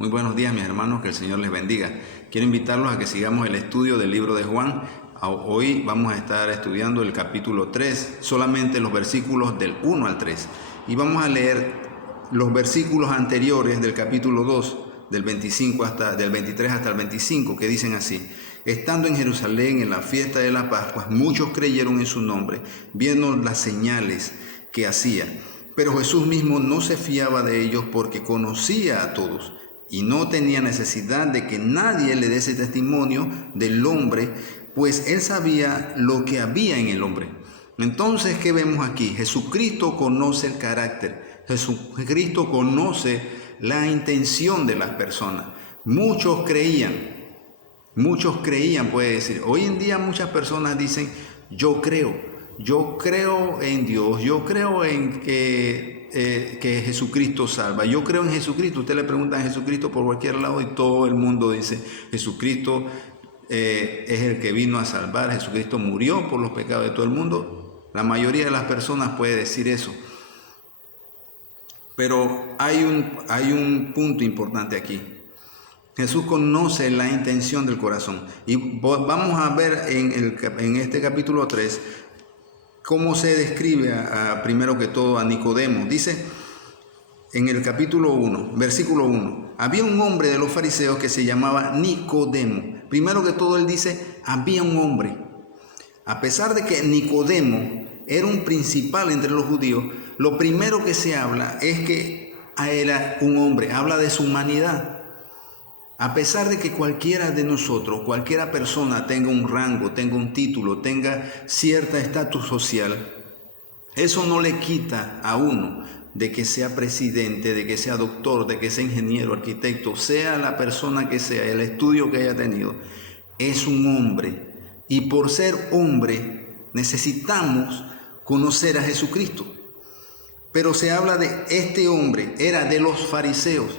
Muy buenos días, mis hermanos, que el Señor les bendiga. Quiero invitarlos a que sigamos el estudio del libro de Juan. Hoy vamos a estar estudiando el capítulo 3, solamente los versículos del 1 al 3. Y vamos a leer los versículos anteriores del capítulo 2, del 23 hasta el 25, que dicen así: estando en Jerusalén en la fiesta de la Pascua, muchos creyeron en su nombre, viendo las señales que hacía. Pero Jesús mismo no se fiaba de ellos porque conocía a todos y no tenía necesidad de que nadie le diese testimonio del hombre, pues él sabía lo que había en el hombre. Entonces, ¿qué vemos aquí? Jesucristo conoce el carácter, Jesucristo conoce la intención de las personas. Muchos creían, puede decir. Hoy en día muchas personas dicen: yo creo en Dios, yo creo en que Jesucristo salva, yo creo en Jesucristo. Usted le pregunta a Jesucristo por cualquier lado y todo el mundo dice: Jesucristo es el que vino a salvar, Jesucristo murió por los pecados de todo el mundo. La mayoría de las personas puede decir eso. Pero hay un punto importante aquí. Jesús conoce la intención del corazón. Y vamos a ver en este capítulo 3 cómo se describe primero que todo a Nicodemo. Dice en el capítulo 1, versículo 1: había un hombre de los fariseos que se llamaba Nicodemo. Primero que todo él dice: había un hombre. A pesar de que Nicodemo era un principal entre los judíos, lo primero que se habla es que era un hombre, habla de su humanidad. A pesar de que cualquiera de nosotros, cualquiera persona tenga un rango, tenga un título, tenga cierta estatus social, eso no le quita a uno de que sea presidente, de que sea doctor, de que sea ingeniero, arquitecto, sea la persona que sea, el estudio que haya tenido. Es un hombre. Y por ser hombre necesitamos conocer a Jesucristo. Pero se habla de este hombre, era de los fariseos.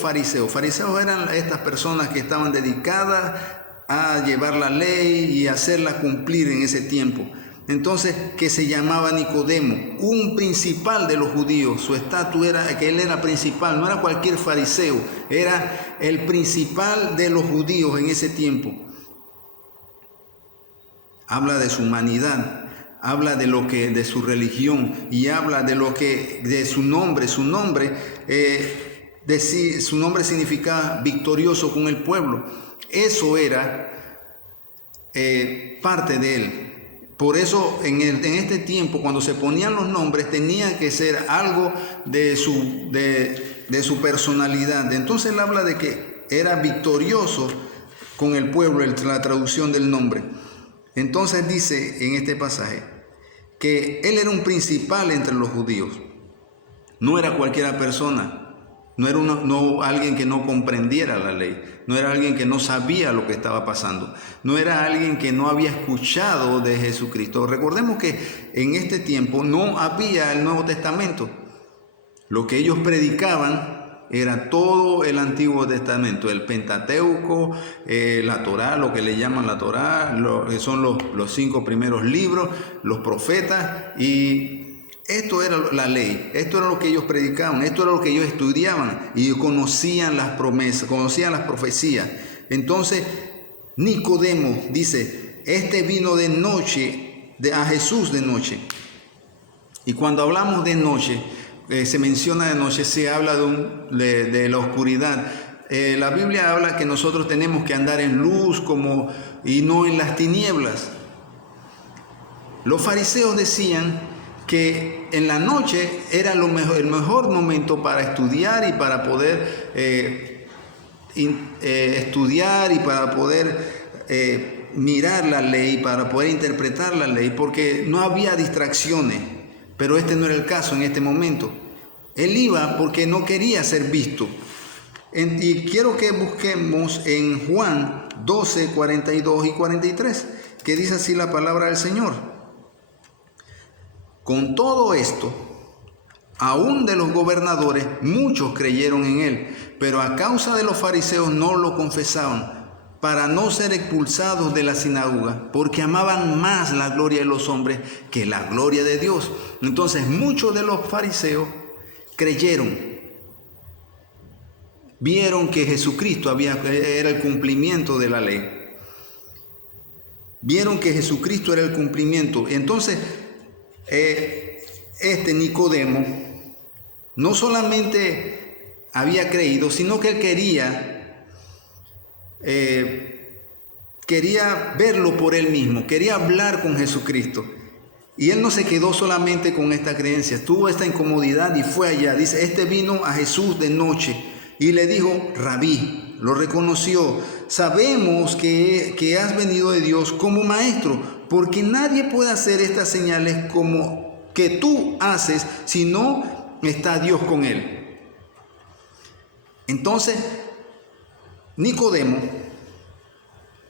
Fariseos eran estas personas que estaban dedicadas a llevar la ley y hacerla cumplir en ese tiempo. Entonces, que se llamaba Nicodemo, un principal de los judíos. Su estatus era que él era principal, no era cualquier fariseo, era el principal de los judíos en ese tiempo. Habla de su humanidad, habla de su religión y habla de su nombre. Su nombre significaba victorioso con el pueblo. Eso era parte de él. Por eso en este tiempo, cuando se ponían los nombres, tenía que ser algo de su personalidad. Entonces él habla de que era victorioso con el pueblo, la traducción del nombre. Entonces dice en este pasaje que él era un principal entre los judíos. No era cualquier persona. No era alguien que no comprendiera la ley, no era alguien que no sabía lo que estaba pasando, no era alguien que no había escuchado de Jesucristo. Recordemos que en este tiempo no había el Nuevo Testamento. Lo que ellos predicaban era todo el Antiguo Testamento, el Pentateuco, la Torá, lo que le llaman la Torá, que son los 5 primeros libros, los profetas, y esto era la ley, esto era lo que ellos predicaban, esto era lo que ellos estudiaban y conocían las promesas, conocían las profecías. Entonces Nicodemo dice: este vino de noche, a Jesús de noche. Y cuando hablamos de noche, se menciona de noche, se habla de la oscuridad. La Biblia habla que nosotros tenemos que andar en luz y no en las tinieblas. Los fariseos decían que en la noche era el mejor momento para estudiar y para poder mirar la ley, para poder interpretar la ley, porque no había distracciones. Pero este no era el caso en este momento. Él iba porque no quería ser visto. Y quiero que busquemos en Juan 12, 42 y 43, que dice así la palabra del Señor: con todo esto, aún de los gobernadores, muchos creyeron en él, pero a causa de los fariseos no lo confesaban, para no ser expulsados de la sinagoga, porque amaban más la gloria de los hombres que la gloria de Dios. Entonces muchos de los fariseos creyeron. vieron que Jesucristo era el cumplimiento de la ley. Vieron que Jesucristo era el cumplimiento. Entonces, Nicodemo no solamente había creído, sino que él quería verlo por él mismo, quería hablar con Jesucristo. Y él no se quedó solamente con esta creencia, tuvo esta incomodidad y fue allá. Dice, vino a Jesús de noche y le dijo, Rabí, lo reconoció, sabemos que has venido de Dios como maestro, porque nadie puede hacer estas señales como que tú haces si no está Dios con él. Entonces, Nicodemo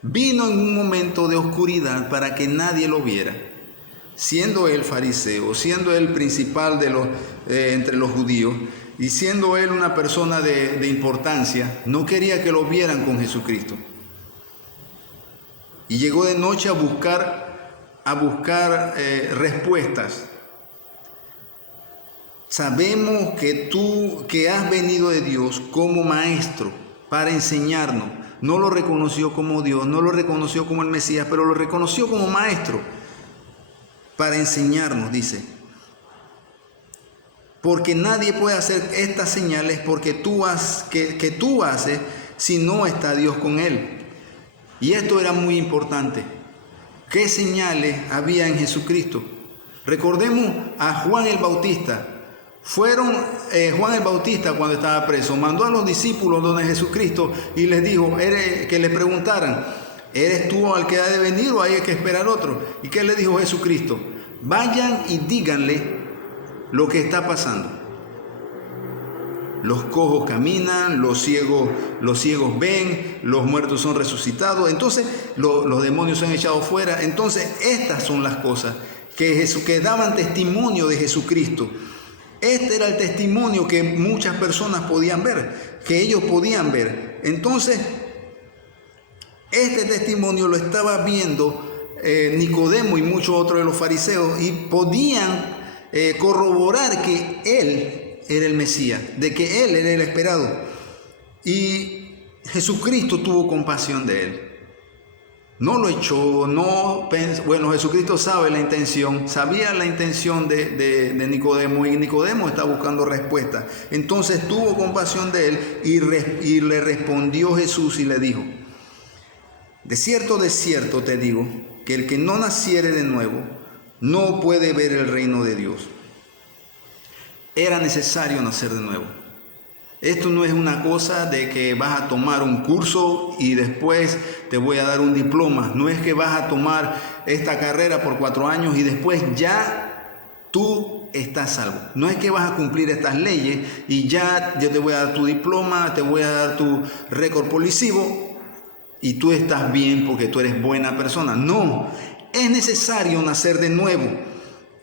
vino en un momento de oscuridad para que nadie lo viera. Siendo él fariseo, siendo él principal entre los judíos y siendo él una persona de importancia, no quería que lo vieran con Jesucristo. Y llegó de noche a buscar respuestas. Sabemos que has venido de Dios como maestro para enseñarnos. No lo reconoció como Dios, no lo reconoció como el Mesías, pero lo reconoció como maestro para enseñarnos, dice. Porque nadie puede hacer estas señales que tú haces si no está Dios con él. Y esto era muy importante. ¿Qué señales había en Jesucristo? Recordemos a Juan el Bautista. Juan el Bautista, cuando estaba preso, mandó a los discípulos donde Jesucristo y les dijo que le preguntaran, ¿eres tú al que ha de venir o hay que esperar otro? ¿Y qué le dijo Jesucristo? Vayan y díganle lo que está pasando. Los cojos caminan, los ciegos ven, los muertos son resucitados. Entonces los demonios son echados fuera. Entonces estas son las cosas que daban testimonio de Jesucristo. Este era el testimonio que muchas personas podían ver, que ellos podían ver. Entonces, este testimonio lo estaba viendo Nicodemo y muchos otros de los fariseos y podían corroborar que él era el Mesías, de que él era el esperado. Y Jesucristo tuvo compasión de él. No lo echó, bueno, Jesucristo sabía la intención de Nicodemo, y Nicodemo está buscando respuesta. Entonces tuvo compasión de él y le respondió Jesús y le dijo, de cierto te digo, que el que no naciere de nuevo no puede ver el reino de Dios. Era necesario nacer de nuevo. Esto no es una cosa de que vas a tomar un curso y después te voy a dar un diploma. No es que vas a tomar esta carrera por 4 años y después ya tú estás salvo. No es que vas a cumplir estas leyes y ya yo te voy a dar tu diploma, te voy a dar tu récord policivo y tú estás bien porque tú eres buena persona. No, es necesario nacer de nuevo.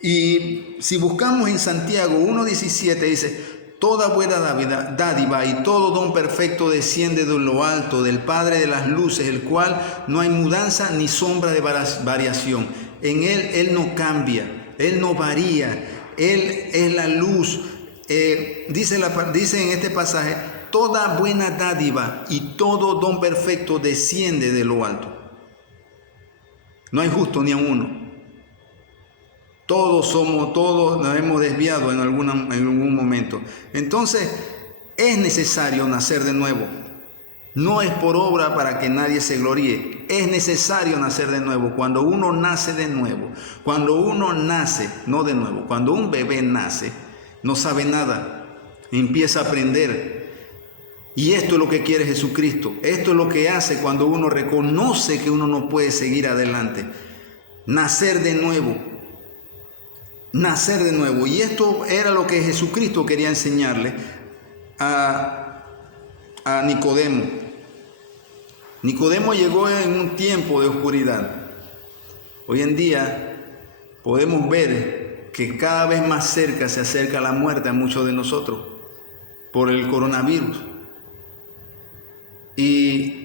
Y si buscamos en Santiago 1:17 dice, toda buena dádiva y todo don perfecto desciende de lo alto, del Padre de las luces, el cual no hay mudanza ni sombra de variación. En Él no cambia, Él no varía, Él es la luz. Dice en este pasaje, toda buena dádiva y todo don perfecto desciende de lo alto. No hay justo ni a uno. Todos nos hemos desviado en algún momento. Entonces, es necesario nacer de nuevo. No es por obra para que nadie se gloríe. Es necesario nacer de nuevo. Cuando uno nace de nuevo, cuando un bebé nace, no sabe nada, empieza a aprender. Y esto es lo que quiere Jesucristo. Esto es lo que hace cuando uno reconoce que uno no puede seguir adelante. Nacer de nuevo. Nacer de nuevo. Y esto era lo que Jesucristo quería enseñarle a Nicodemo. Nicodemo llegó en un tiempo de oscuridad. Hoy en día podemos ver que cada vez más cerca se acerca la muerte a muchos de nosotros por el coronavirus. Y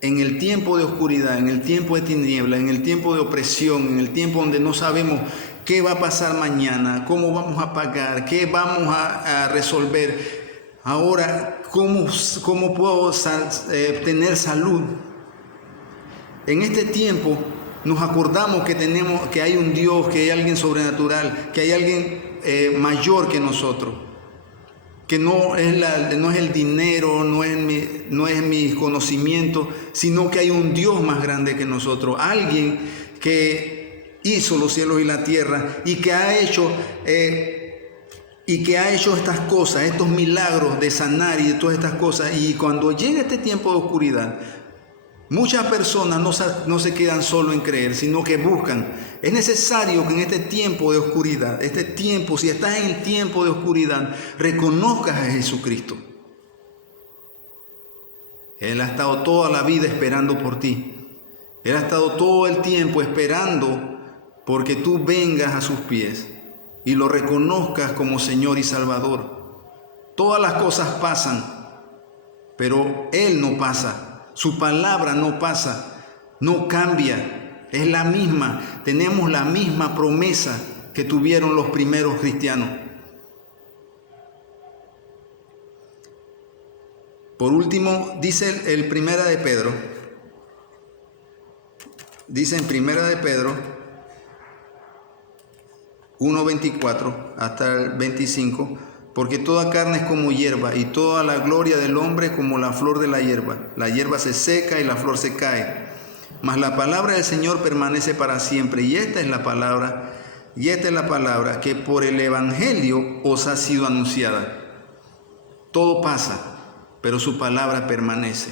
en el tiempo de oscuridad, en el tiempo de tiniebla, en el tiempo de opresión, en el tiempo donde no sabemos qué va a pasar mañana, cómo vamos a pagar, qué vamos a resolver, Ahora, ¿cómo puedo tener salud? En este tiempo nos acordamos que hay un Dios, que hay alguien sobrenatural, que hay alguien mayor que nosotros, que no es el dinero, no es mi conocimiento, sino que hay un Dios más grande que nosotros, alguien que hizo los cielos y la tierra y que ha hecho estas cosas, estos milagros de sanar y de todas estas cosas. Y cuando llega este tiempo de oscuridad, muchas personas no se quedan solo en creer, sino que buscan. Es necesario que en este tiempo de oscuridad, si estás en el tiempo de oscuridad, reconozcas a Jesucristo. Él ha estado toda la vida esperando por ti. Él ha estado todo el tiempo esperando porque tú vengas a sus pies y lo reconozcas como Señor y Salvador. Todas las cosas pasan, pero Él no pasa. Su palabra no pasa, no cambia. Es la misma. Tenemos la misma promesa que tuvieron los primeros cristianos. Por último, dice el Primera de Pedro. Dice en Primera de Pedro 1:24 hasta el 25, porque toda carne es como hierba y toda la gloria del hombre como la flor de la hierba. La hierba se seca y la flor se cae, mas la palabra del Señor permanece para siempre. Y esta es la palabra que por el evangelio os ha sido anunciada. Todo pasa, pero su palabra permanece.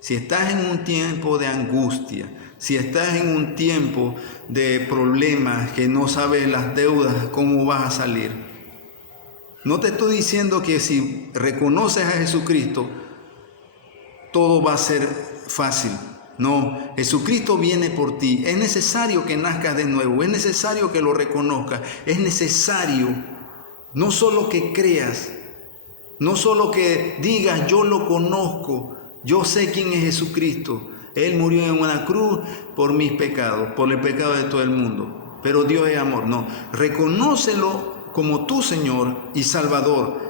Si estás en un tiempo de angustia, si estás en un tiempo de problemas, que no sabes las deudas, cómo vas a salir, no te estoy diciendo que si reconoces a Jesucristo, todo va a ser fácil. No, Jesucristo viene por ti. Es necesario que nazcas de nuevo, es necesario que lo reconozcas, es necesario no solo que creas, no solo que digas yo lo conozco, yo sé quién es Jesucristo. Él murió en una cruz por mis pecados, por el pecado de todo el mundo. Pero Dios es amor. No, reconócelo como tu Señor y Salvador.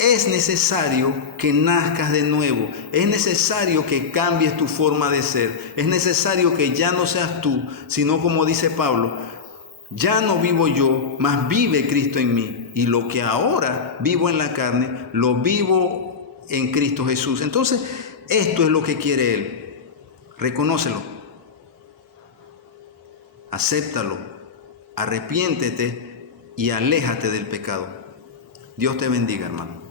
Es necesario que nazcas de nuevo. Es necesario que cambies tu forma de ser. Es necesario que ya no seas tú, sino como dice Pablo, ya no vivo yo, mas vive Cristo en mí. Y lo que ahora vivo en la carne, lo vivo en Cristo Jesús. Entonces, esto es lo que quiere Él. Reconócelo, acéptalo, arrepiéntete y aléjate del pecado. Dios te bendiga, hermano.